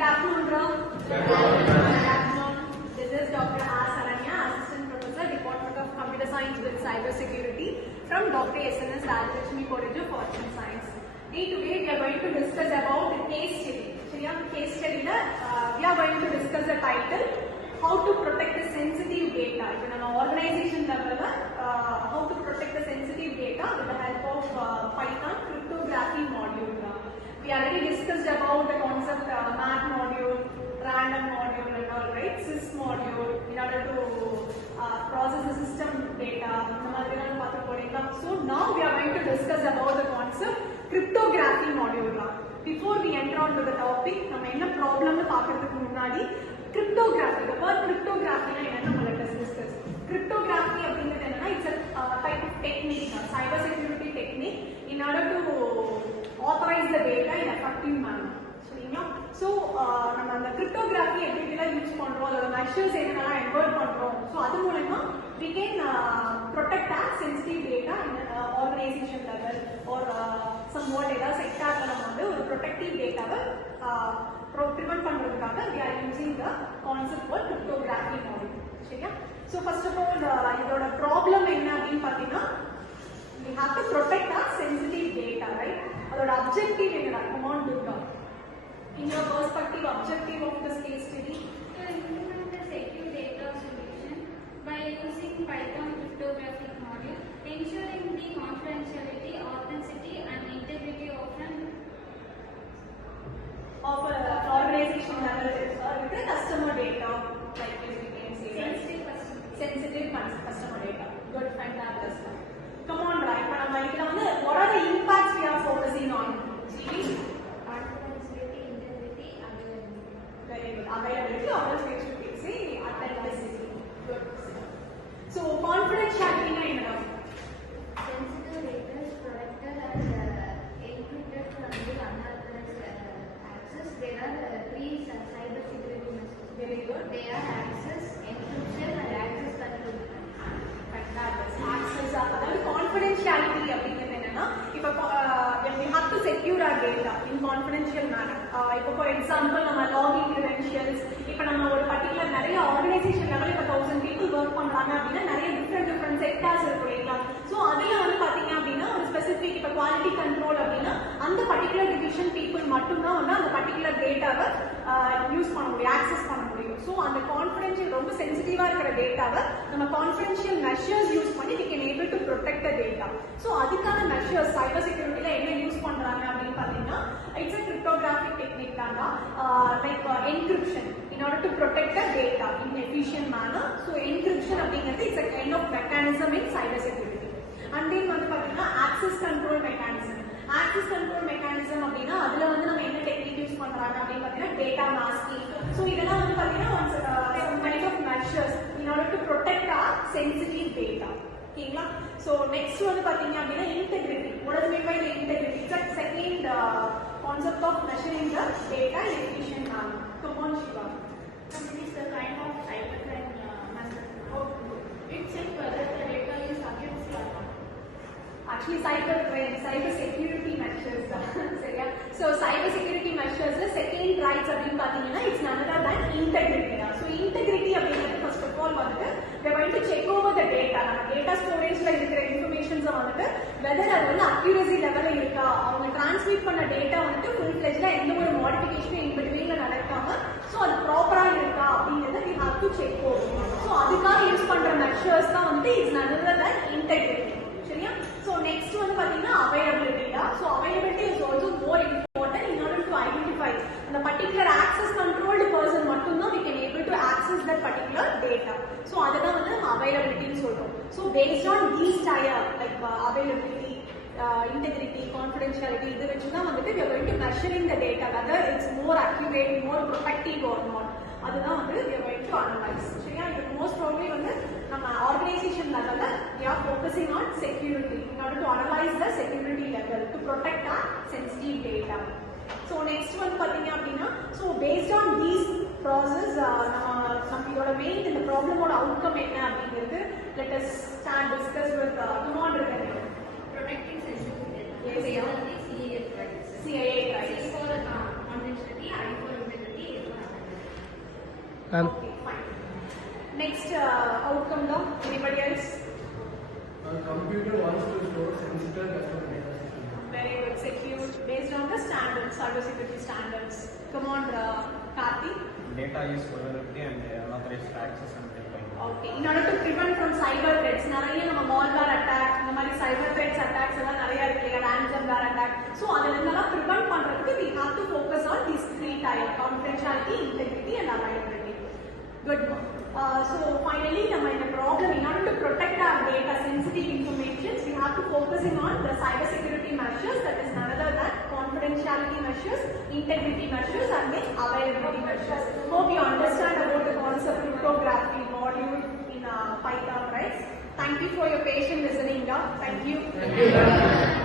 Good afternoon, Ram. Good afternoon. This is Dr. R. Saranya, Assistant Professor, Department of Computer Science with Cyber Security from Dr. SNS Rajlakshmi College of Arts and Science. Today we are going to discuss about the case study. Case study we are going to discuss the title, how to protect the sensitive data. In an organization level, how to protect the sensitive data with the help of Python cryptography module. We already discussed about the concept math module, random module and all, right? Sys module in order to process the system data. So now we are going to discuss about the concept cryptography module. Before we enter on to the topic, we have a problem cryptography. The word cryptography let's discuss. Cryptography it's a type of technique, cyber security technique in order to authorize the data in effective manner. So, the cryptography use the measures so we can protect our sensitive data in an organization level or somewhat sector protective data prevent we are using the concept called cryptography module. So first of all, the problem we have to protect our sensitive data, right? Our objective is come on, Durga. In your perspective, objective of this case study? To implement the secure data solution by using Python cryptographic module, ensuring the confidentiality, authenticity, and integrity of an organization level with the customer data, like we can say, sensitive customer data. Good, fantastic. Come on, right? What are the impacts we are focusing on? confidentiality, integrity, availability. Very good. Availability, or else we should say authenticity. Good. So, confidentiality na enough. Sensitive data is protected and encrypted from the unauthorized access. There are three cyber security measures. Very good. They are access, encryption, and access control. Access, confidentiality if we have to secure our data in confidential manner. For example, login credentials. If we have a particular organization level, 1,000 people work on different sectors. So, that's specific quality control and the particular division people the particular data use access. So, on the confidential, sensitive data, confidential measures use we can able to protect the data. So, adhikana measures cyber security use it's a cryptographic technique like encryption in order to protect the data in efficient manner. So, encryption is a kind of mechanism in cyber security. And then access control mechanism. Access control mechanism technique use data masking. So, this is some kind of measures in order to protect our sensitive data. So, next one is integrity. What does it mean by the integrity? It's a second concept of measuring the data in efficient manner. Come on, Shiva. It is a kind of cybercrime method. It checks whether the data is against the law. Actually, cyber security measures. So, cyber security measures, the second rights it's none other than integrity. So, integrity first of all, we are going to check over the data. Data storage information whether accuracy level transmit data full-fledged modification in between so that's proper we have to check over. So adhikar use பண்ற measures is none other than integrity. So next one availability. So availability is also more important in order to identify the particular access controlled person we can able to access that particular data. So that's availability. So based on these like availability, integrity, confidentiality, we are going to measuring the data whether it's more accurate, more protective or not. That's we are going to analyze. Most probably organization level we are focusing on security in order to analyze the security level to protect our sensitive data. So next one so based on these process main in the problem or outcome let us start discuss with Protecting sensitive data. Yes, They are the CIA crisis. CIA crisis. C for confidentiality, I for integrity, Okay, fine. Next outcome now. Anybody else? A computer wants to store sensitive customer data. Very good. Secure based on the standards, cybersecurity standards. Come on, Karthi. Data is vulnerability and unauthorized access and verifying. Okay. In order to prevent from cyber threats, நிறைய நம்ம malware attack, இந்த மாதிரி cyber threats attacks எல்லாம் நிறைய இருக்கு இல்லையா, ransomware attack. So அதெல்லாம் prevent பண்றதுக்கு we have to focus on these three types: confidentiality, integrity, and availability. Good. So finally, the problem, in order to protect our data, sensitive information, we have to focusing on the cyber security measures, that is none other than confidentiality measures, integrity measures, and the availability measures. Hope you understand about the concept of cryptography module in Python, right? Thank you for your patient listening. Thank you.